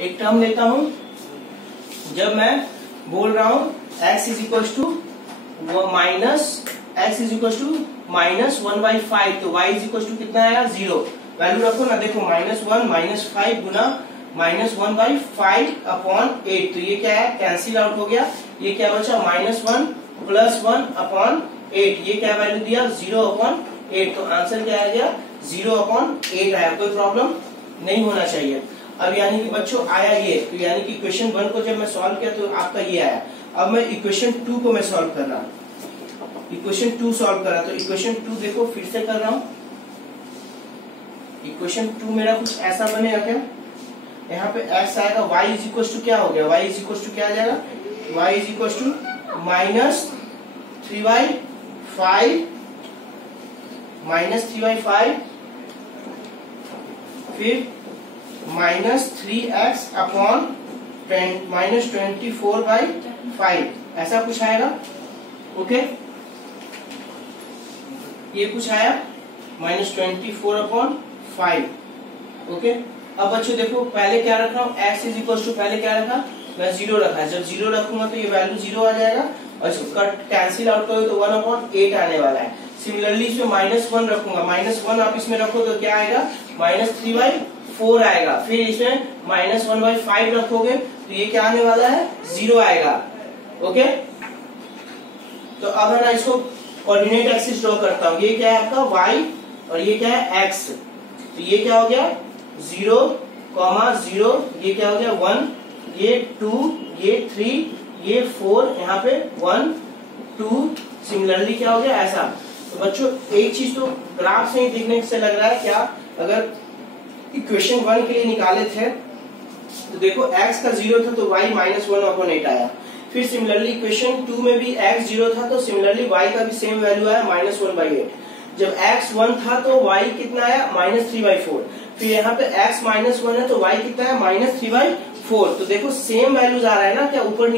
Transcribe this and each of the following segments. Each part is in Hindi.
एक टर्म लेता हूं, जब मैं बोल रहा हूं x is equal to minus 1/5, तो y इज इक्वल टू कितना आया 0। वैल्यू रखो ना, देखो -1 - 5 गुना -1/5 अपॉन 8, तो ये क्या है कैंसिल आउट हो गया। ये क्या बचा -1 + 1 अपॉन 8, ये क्या वैल्यू दिया 0/8, तो आंसर क्या आ गया 0/8 आया। कोई प्रॉब्लम नहीं होना चाहिए। अब यानी कि बच्चों आया ये, तो यानी कि इक्वेशन 1 को जब मैं सॉल्व किया तो आपका ये आया। अब मैं इक्वेशन 2 को मैं सॉल्व कर रहा हूं, इक्वेशन 2 सॉल्व कर रहा, तो इक्वेशन 2 देखो फिर से कर रहा हूं। इक्वेशन 2 मेरा कुछ ऐसा बनेगा क्या, यहाँ पे x आएगा, y इज इक्वल टू क्या हो गया, y इज इक्वल टू क्या आ जाएगा, y इज इक्वल टू -3/5 फिर -3x अपॉन -24/5, ऐसा कुछ आएगा। ओके, ये कुछ आया -24/5। ओके, अब बच्चों देखो पहले क्या रख रहा हूँ, x इज इक्वल टू पहले क्या रखा, मैं 0 रखा। जब 0 रखूंगा तो ये वैल्यू 0 आ जाएगा, और इसको कैंसिल आउट करो तो 1/8 आने वाला है। सिमिलरली इसमें -1 रखूंगा, -1 आप इसमें रखो तो क्या आएगा -3/4 आएगा। फिर इसमें -1/5 रखोगे तो ये क्या आने वाला है 0 आएगा। ओके, तो अब है ना इसको कोऑर्डिनेट एक्सिस ड्रॉ करता हूँ। ये क्या है आपका y और ये क्या है x, तो ये क्या हो गया 0, 0, ये क्या हो गया 1, ये 2, ये 3, ये 4, यहाँ पे 1, 2, सिमिलरली क्या हो गया ऐसा। तो बच्चों एक चीज तो ग्राफ से ही देखने से लग रहा है, क्या अगर इक्वेशन 1 के लिए निकाले थे तो देखो x का 0 था तो y -1/8 आया। फिर सिमिलरली इक्वेशन 2 में भी x 0 था तो सिमिलरली y का भी सेम वैल्यू आया -1/8। जब x 1 था तो y कितना आया -3/4। फिर यहाँ पे x -1 है तो y कितना है -3/4। तो देखो सेम वैल्यूज आ रहा है ना, क्या ऊपर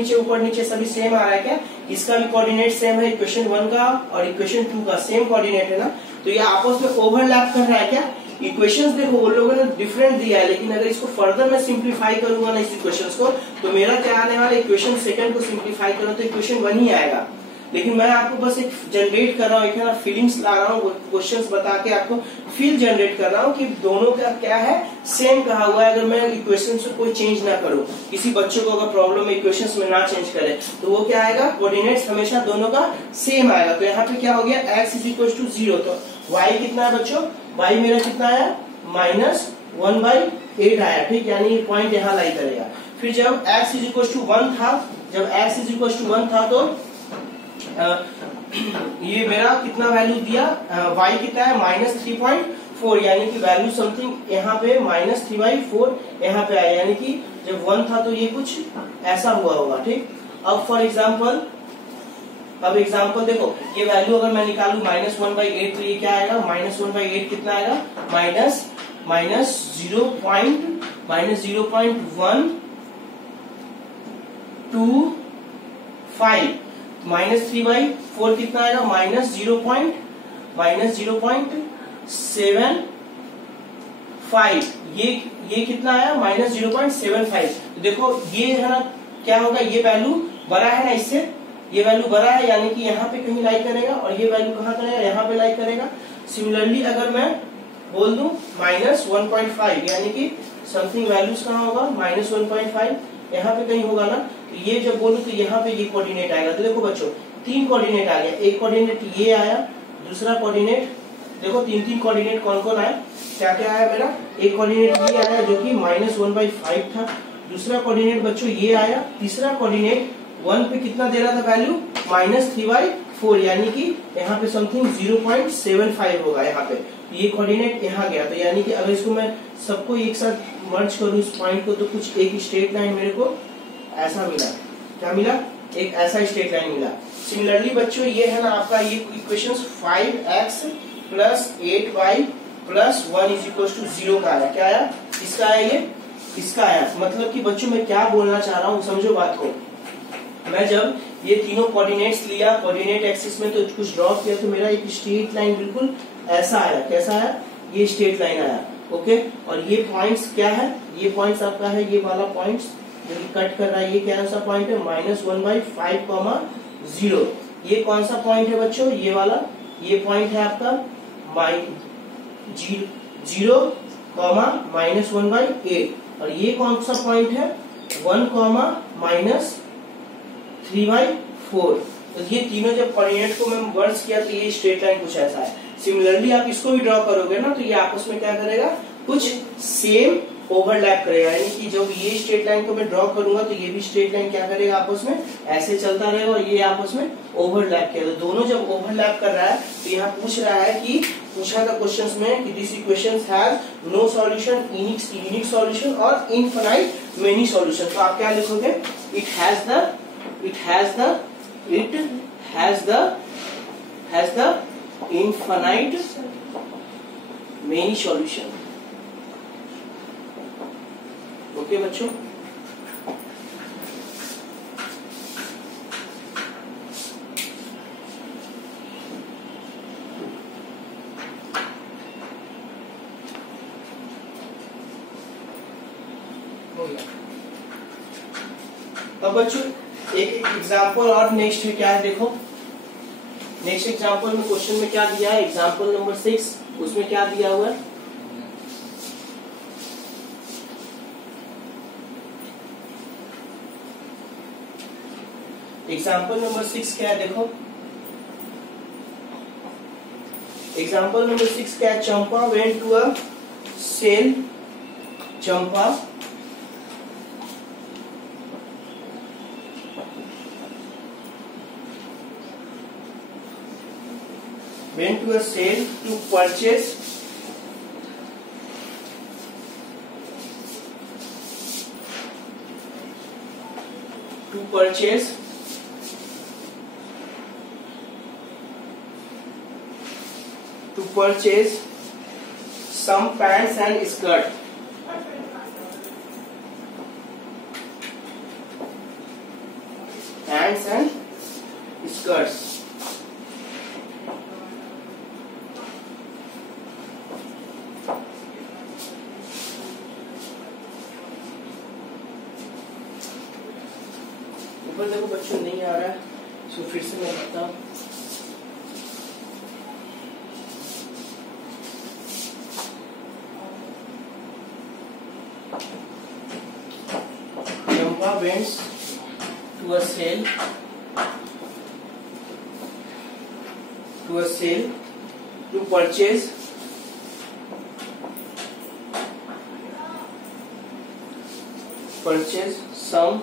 नीचे सभी सेम आ रहा है क्या। इसका भी कोऑर्डिनेट सेम है, इक्वेशन 1 का और इक्वेशन 2 का सेम कोऑर्डिनेट है ना, तो ये आपस में ओवरलैप कर रहा है क्या। इक्वेशंस देखो वो लोगों ने डिफरेंट दिया है, लेकिन अगर इसको फर्दर मैं सिंप्लीफाई करूंगा ना इस इक्वेशंस को, तो मेरा क्या आने वाला है, इक्वेशन सेकंड को सिंप्लीफाई करूं तो इक्वेशन 1 ही आएगा। लेकिन मैं आपको बस एक जनरेट कर रहा हूँ, एक है ना फीलिंग्स ला रहा हूँ, क्वेश्चंस बता के आपको फील जनरेट कर रहा हूँ कि दोनों का क्या है सेम कहा हुआ है। अगर मैं इक्वेशंस को कोई चेंज ना करूँ, किसी बच्चों को अगर प्रॉब्लम है इक्वेशंस में ना चेंज करे, तो वो क्या आएगा कोऑर्डिनेट्स हमेशा दोनों का सेम आएगा। तो यहाँ पे क्या हो गया x इज इक्वल टू 0, तो y कितना है बच्चों, y मेरा कितना आया -1/8 आया। ठीक, यानी ये पॉइंट यहाँ लाई करेगा। फिर जब x इज इक्वल टू 1 था, तो ये मेरा कितना वैल्यू दिया, y कितना है -3.4, यानी कि वैल्यू समथिंग यहाँ पे -3/4 यहाँ पे आया, यानी कि जब 1 था तो ये कुछ ऐसा हुआ होगा। ठीक, अब फॉर एग्जाम्पल देखो ये वैल्यू अगर मैं निकालू -1/8 तो ये क्या आएगा, -1/8 कितना आएगा -0.125, -3/4 कितना आएगा -0.75, ये कितना आया -0.75। तो देखो ये है ना क्या होगा, ये वैल्यू बड़ा है ना इससे, ये वैल्यू बड़ा है यानी कि यहाँ पे कहीं लाई करेगा, और ये वैल्यू कहाँ करेगा, यहाँ पे लाई करेगा। सिमिलरली अगर मैं बोल दूं -1.5, यानी कि समथिंग वैल्यूज कहाँ होगा -1.5, यहाँ पे कहीं होगा ना, तो ये जब बोलूं तो यहाँ पे ये कोऑर्डिनेट आएगा। तो देखो बच्चों 3 कोऑर्डिनेट आ गया, एक कोऑर्डिनेट ये आया, दूसरा कोऑर्डिनेट देखो 3 कोऑर्डिनेट कौन कौन आया, क्या क्या आया मेरा, एक कोऑर्डिनेट ये आया जो कि -1/5 था, दूसरा कोऑर्डिनेट बच्चों ये आया, तीसरा कोऑर्डिनेट 1 पे कितना दे रहा था वैल्यू -3/4, यानी कि यहाँ पे समथिंग 0.75 होगा यहाँ पे, ये कोऑर्डिनेट यहाँ गया। तो यानी कि अगर इसको मैं सबको एक साथ मर्ज करूँ इस पॉइंट को, तो कुछ एक स्ट्रेट लाइन मेरे को ऐसा मिला, क्या मिला, एक ऐसा स्ट्रेट लाइन मिला। सिमिलरली बच्चों ये है ना आपका ये इक्वेशन 5x + 8y + 1 = 0 का आया, क्या आया, इसका आया, ये इसका आया। मतलब कि बच्चों मैं क्या बोलना चाह रहा हूँ, समझो बात को। मैं जब ये तीनों कोऑर्डिनेट्स लिया, कोऑर्डिनेट एक्सिस में तो कुछ ड्रॉ किया, तो मेरा एक स्ट्रेट लाइन बिल्कुल ऐसा आया, कैसा आया, ये स्ट्रेट लाइन आया। ओके। और ये पॉइंट्स क्या है, ये पॉइंट्स आपका है, ये वाला पॉइंट्स जो कि कट कर रहा है, ये क्या सा पॉइंट है, -1/5,0। ये कौन सा पॉइंट है बच्चों, ये वाला, ये पॉइंट है आपका 0, -1/8। और ये कौन सा पॉइंट है 1, -3/4। तो ये तीनों जब कोऑर्डिनेट को मैं वर्स किया तो ये स्ट्रेट लाइन कुछ ऐसा है। सिमिलरली आप इसको भी ड्रॉ करोगे ना, तो ये आपस में क्या करेगा, कुछ सेम ओवरलैप करेगा। यानी कि जब ये स्ट्रेट लाइन को मैं ड्रॉ करूंगा तो ये भी स्ट्रेट लाइन क्या करेगा, आपस में ऐसे चलता रहेगा, और ये आपस में ओवरलैप किया। तो दोनों जब ओवरलैप कर रहा है तो यहाँ पूछ रहा है कि पूछा था क्वेश्चंस में कि this equation has no solution, unique solution और इनफिनाइट मेनी सॉल्यूशन। तो आप क्या लिखोगे, it has the infinite many solution. Okay बच्चों, हो गया। अब बच्चों एक एग्जाम्पल और नेक्स्ट है, क्या है देखो, नेक्स्ट एग्जाम्पल में क्वेश्चन में क्या दिया है, एग्जाम्पल नंबर 6, उसमें क्या दिया हुआ है, एग्जाम्पल नंबर 6 क्या है देखो, एग्जाम्पल नंबर 6 क्या है, Champa went to a sale, Champa went to a sale to purchase some pants and skirt. Pants and skirts. ऊपर देखो बच्चों नहीं आ रहा है, इसको फिर से मैं बताता हूँ। Champa went to a sale to purchase some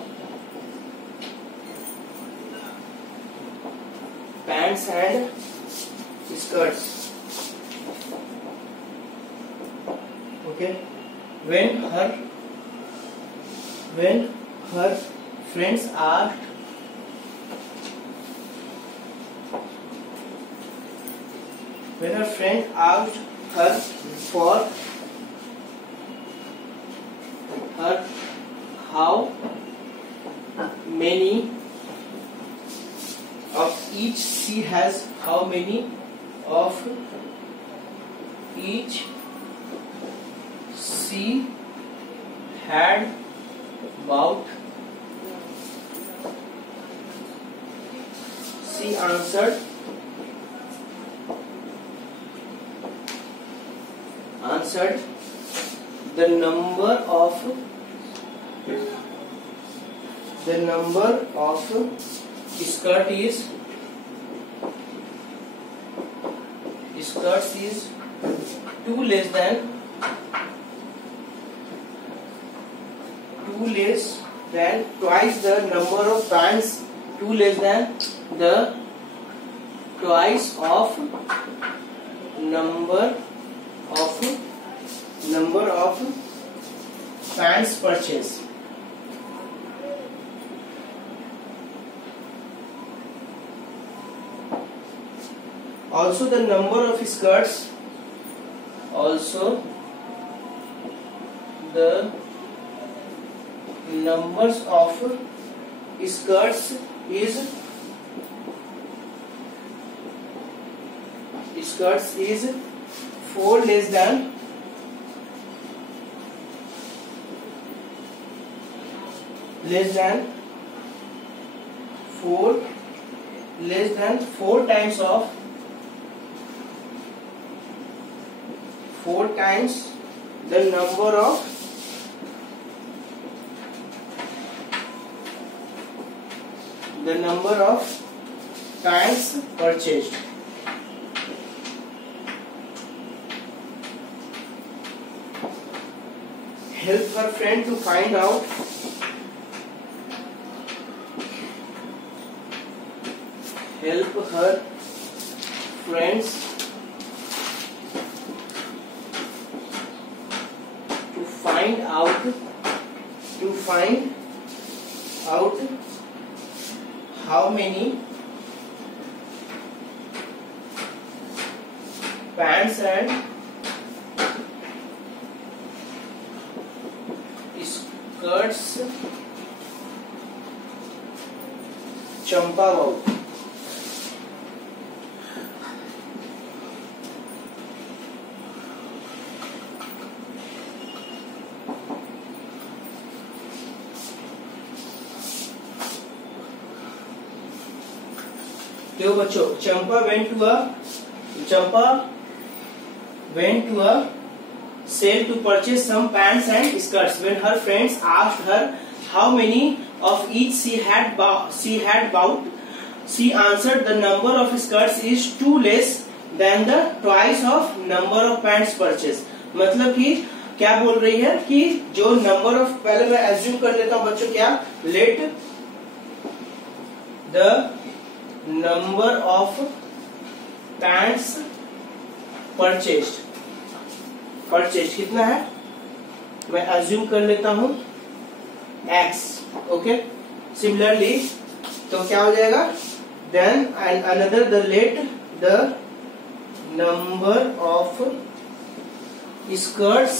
pants and skirts. Okay, when her friends asked her for how many of each she has, how many of each she had bought, she answered the number of skirts is two less than twice the number of pants, twice of number of pants purchased. Also the number of skirts, the numbers of skirts is 4 less than less than 4 times of 4 times the number of pants purchased. Help her friend to find out how many pants and skirts Champa bought. तो बच्चों Champa went to a sale to purchase some pants and skirts. When her friends asked her how many of each she had bought, she answered the number of skirts is too less than the twice of number of pants purchased. मतलब कि क्या बोल रही है कि जो नंबर ऑफ, पहले मैं एज्यूम कर लेता हूँ बच्चों, क्या, late the number of pants purchased कितना है, मैं एज्यूम कर लेता हूं x. ओके, सिमिलरली तो क्या हो जाएगा, then and another the let the number of skirts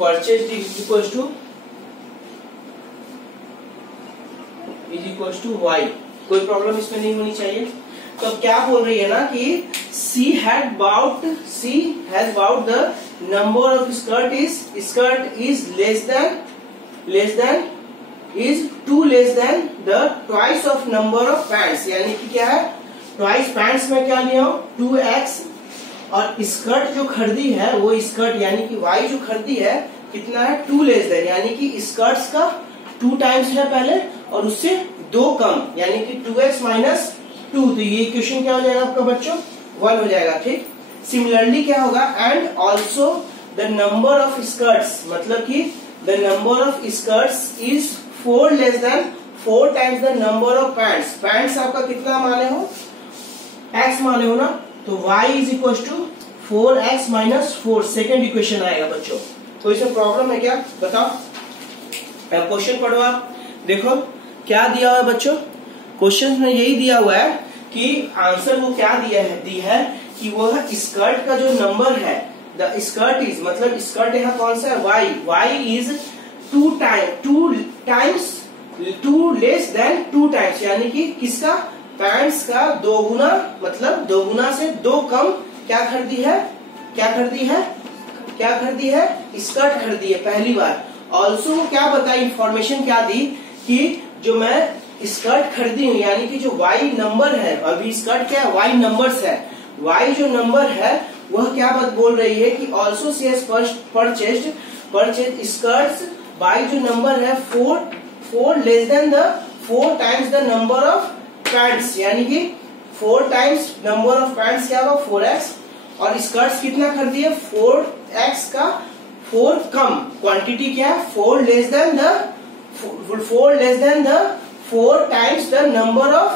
purchased is equals to y. कोई प्रॉब्लम इसमें नहीं होनी चाहिए. तो अब क्या बोल रही है ना कि she has bought the number of skirt is less than the twice of number of pants. यानी कि क्या है, twice pants में क्या लिया हूं 2x, और स्कर्ट जो खरीदी है वो स्कर्ट यानी कि y जो खरीदी है कितना है 2 लेस देन, यानी कि स्कर्ट्स का 2 टाइम्स है पहले और उससे 2 कम, यानी कि 2x माइनस 2. तो ये इक्वेशन क्या हो जाएगा आपका बच्चों 1 हो जाएगा. ठीक, सिमिलरली क्या होगा, and also the number of skirts, मतलब कि the number of skirts is 4 less then 4 times the number of pants. Pants आपका कितना माने हो, x माने हो ना, तो y is equal to 4x minus 4. Second equation आएगा बच्चों. तो इसमें प्रॉब्लम है क्या, बताओ. क्वेश्चन पढ़ो आप, देखो क्या दिया हुआ है बच्चों. क्वेश्चन में यही दिया हुआ है कि आंसर वो क्या दी है कि वो स्कर्ट का जो नंबर है, द स्कर्ट इज, मतलब स्कर्ट यहाँ कौन सा है, y is 2 less than 2 times, यानी कि किसका, पैंट्स का 2 गुना, मतलब 2 गुना से 2 कम क्या खरीदी है, स्कर्ट खरीदी है पहली बार. ऑल्सो क्या बताई, इंफॉर्मेशन क्या दी कि जो मैं स्कर्ट खरीदी हूँ, यानी कि जो y नंबर है, अभी स्कर्ट क्या है, y नंबर्स है, y जो नंबर है वह क्या बात बोल रही है कि also she has purchased skirts by जो नंबर है 4 less than the 4 times the number of pants, यानी कि 4 टाइम्स नंबर ऑफ पैंट्स क्या होगा 4x, और स्कर्ट्स कितना खरीदी है 4x का 4 कम, क्वांटिटी क्या है 4 less than the 4 times the number of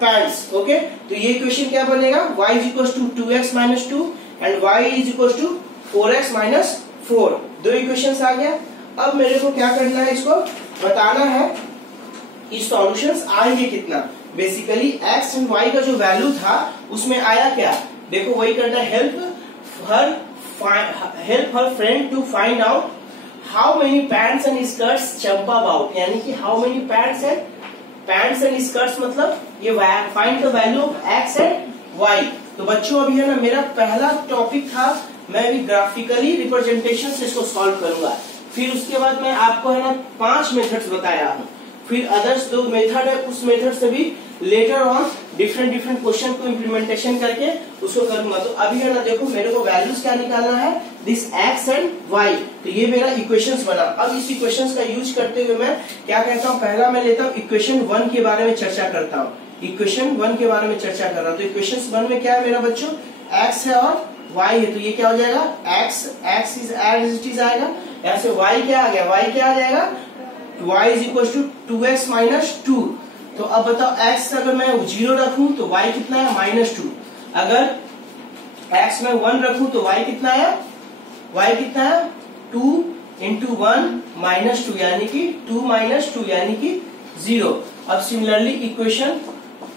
pants. Okay, तो ये इक्वेशन क्या बनेगा, y is equal to 2x minus 2 and y is equal to 4x minus 4. 2 equation आ गया. अब मेरे को क्या करना है, इसको बताना है कि सॉल्यूशंस आएंगे कितना. बेसिकली x एंड y का जो वैल्यू था उसमें आया क्या, देखो वही करना है. Help her friend to find out how many pants and skirts Champa bought, यानी कि how many pants and skirts, मतलब ये find the value of x and y. तो बच्चों अभी है ना, मेरा पहला टॉपिक था, मैं भी ग्राफिकली रिप्रेजेंटेशन से इसको सॉल्व करूंगा. फिर उसके बाद मैं आपको है ना 5 मेथड्स बताया हूँ, फिर अदर्स दो मेथड है, उस मेथड से भी लेटर ऑन डिफरेंट क्वेश्चन को इम्प्लीमेंटेशन करके उसको करूंगा। तो अभी है ना देखो मेरे को वैल्यूज क्या निकालना है, दिस एक्स एंड वाई। तो ये मेरा इक्वेशंस बना। अब इस इक्वेशंस का यूज करते हुए मैं क्या कहता हूँ, पहला मैं लेता हूँ इक्वेशन 1 के बारे में चर्चा करता हूँ। इक्वेशन 1 के बारे में चर्चा कर रहा हूँ। तो इक्वेशन 1 में क्या है मेरा बच्चों, एक्स है और वाई है। तो ये क्या हो जाएगा, x is as it is आएगा। यहाँ से वाई क्या आ गया, वाई क्या आ जाएगा, y is equal to 2x minus 2। तो अब बताओ x अगर मैं 0 रखूं तो y कितना है, -2। अगर x में 1 रखूं तो y कितना है, y कितना है 2 इंटू 1 -2 यानी कि 2 - 2 यानी कि 0। अब सिमिलरली इक्वेशन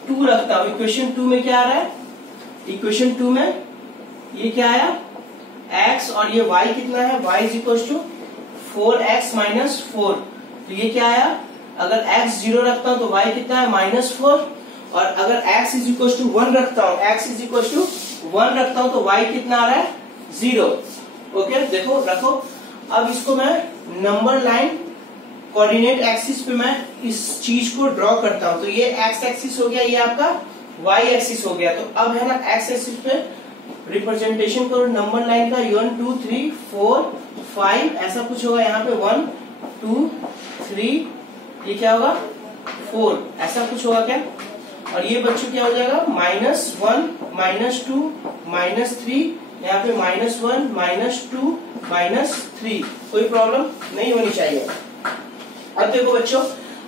2 रखता हूं। इक्वेशन 2 में क्या आ रहा है, इक्वेशन 2 में ये क्या आया, x और ये y कितना है, y is equal to 4x minus 4। तो ये क्या आया, अगर x 0 रखता हूं तो y कितना है, -4। और अगर x इज इक्वल टू 1 रखता हूं, x इज इक्वल टू 1 रखता हूं तो y कितना आ रहा है, 0। ओके देखो रखो। अब इसको मैं नंबर लाइन कोऑर्डिनेट एक्सिस पे मैं इस चीज को ड्रॉ करता हूं। तो ये x एक्सिस हो गया, ये आपका y एक्सिस हो गया। तो अब है ना x एक्सिस पे रिप्रेजेंटेशन करो नंबर लाइन का, 1 2 3 4 5 ऐसा कुछ होगा। यहाँ पे 1 2 3 ये क्या होगा 4 ऐसा कुछ होगा क्या। और ये बच्चों क्या हो जाएगा, -1 -2 -3, यहाँ पे -1 -2 -3। कोई प्रॉब्लम नहीं होनी चाहिए। अब देखो बच्चों,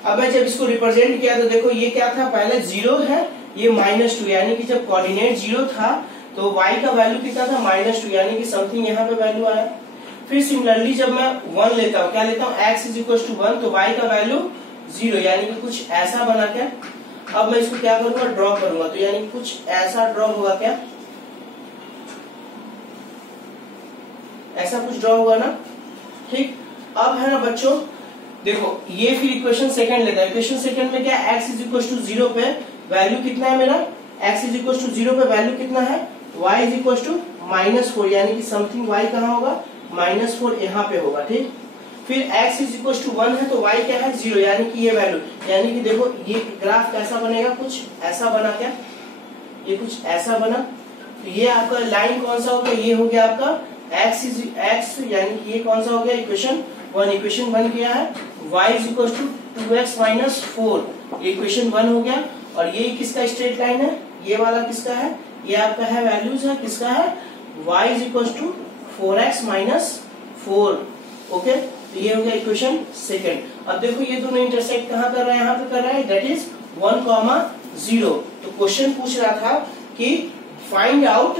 अब मैं जब इसको रिप्रेजेंट किया तो देखो ये क्या था, पहले 0 है, ये -2 यानी कि जब कोऑर्डिनेट 0 था तो y का वैल्यू कितना था, -2 यानी कि समथिंग यहाँ पे वैल्यू आया। फिर सिमिलरली जब मैं 1 लेता हूँ, क्या लेता हूँ, x इज इक्वल टू 1 तो y का वैल्यू 0 यानी कि कुछ ऐसा बना क्या। अब मैं इसको क्या करूंगा, ड्रॉ करूंगा। तो यानी कि कुछ ऐसा ड्रॉ होगा क्या, ऐसा कुछ ड्रॉ होगा ना, ठीक। अब है ना बच्चों देखो ये फिर इक्वेशन सेकंड लेता है। इक्वेशन सेकंड में क्या, x इज इक्वल टू 0 पे वैल्यू कितना है मेरा, x इज इक्वल टू 0 पे वैल्यू कितना है, y इज इक्वल टू -4 यानी कि समथिंग y कहाँ होगा, -4 यहाँ पे होगा, ठीक। फिर x इज इक्वल टू 1 है तो y क्या है, 0 यानी कि ये वैल्यू, यानी कि देखो ये ग्राफ कैसा बनेगा, कुछ ऐसा बना क्या, ये कुछ ऐसा बना। तो ये आपका लाइन कौन सा हो गया, ये हो गया आपका x यानी कि ये कौन सा हो गया, इक्वेशन 1। इक्वेशन 1 क्या है, y is equal to 2x minus 4, equation 1 हो गया। और ये किसका स्ट्रेट लाइन है, ये वाला किसका है, ये आपका है वैल्यूज है, किसका है, y is equal to 4x minus 4। Okay, तो ये हो गया इक्वेशन सेकंड। अब देखो ये दोनों इंटरसेक्ट कहाँ कर रहा है, यहाँ पे कर रहा है, दैट इज 1,0। तो क्वेश्चन पूछ रहा था कि फाइंड आउट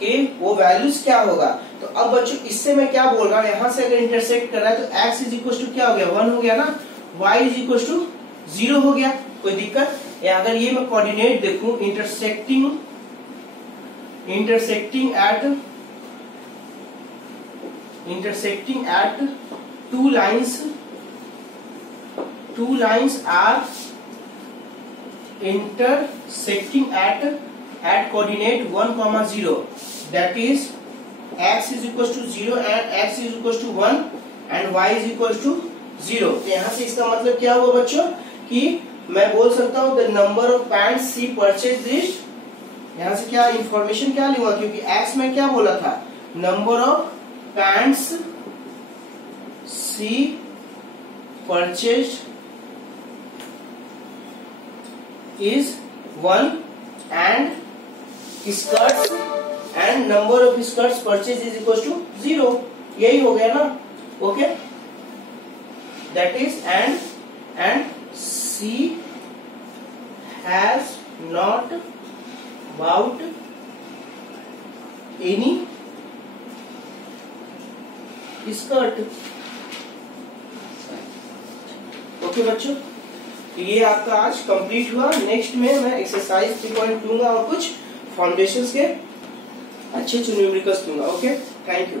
कि वो वैल्यूज क्या होगा। तो अब बच्चों इससे मैं क्या बोल रहा हूँ, यहाँ से अगर इंटरसेक्ट कर रहा है तो x इज इक्वल टू क्या हो गया, 1 हो गया ना, y इज इक्वल टू 0 हो गया, कोई दिक्कत। या अगर ये मैं कोऑर्डिनेट देखूं, intersecting at two lines are intersecting at coordinate 1,0, that is x is equal to 0 and x is equal to 1 and y is equal to 0। तो यहाँ से इसका मतलब क्या हुआ बच्चों कि मैं बोल सकता हूँ the number of pants she purchase is, यहाँ से क्या इंफॉर्मेशन क्या लूंगा, क्योंकि x में क्या बोला था, number of pants she purchase is 1 and skirts and number of skirts purchased is equal to 0। यही हो गया ना, okay. That is and she has not bought any skirt। Okay बच्चों, ये आपका आज कंप्लीट हुआ। नेक्स्ट में मैं एक्सरसाइज 3.2 दूंगा और कुछ फाउंडेशंस के अच्छे न्यूमेरिकल्स दूंगा। Okay, thank you.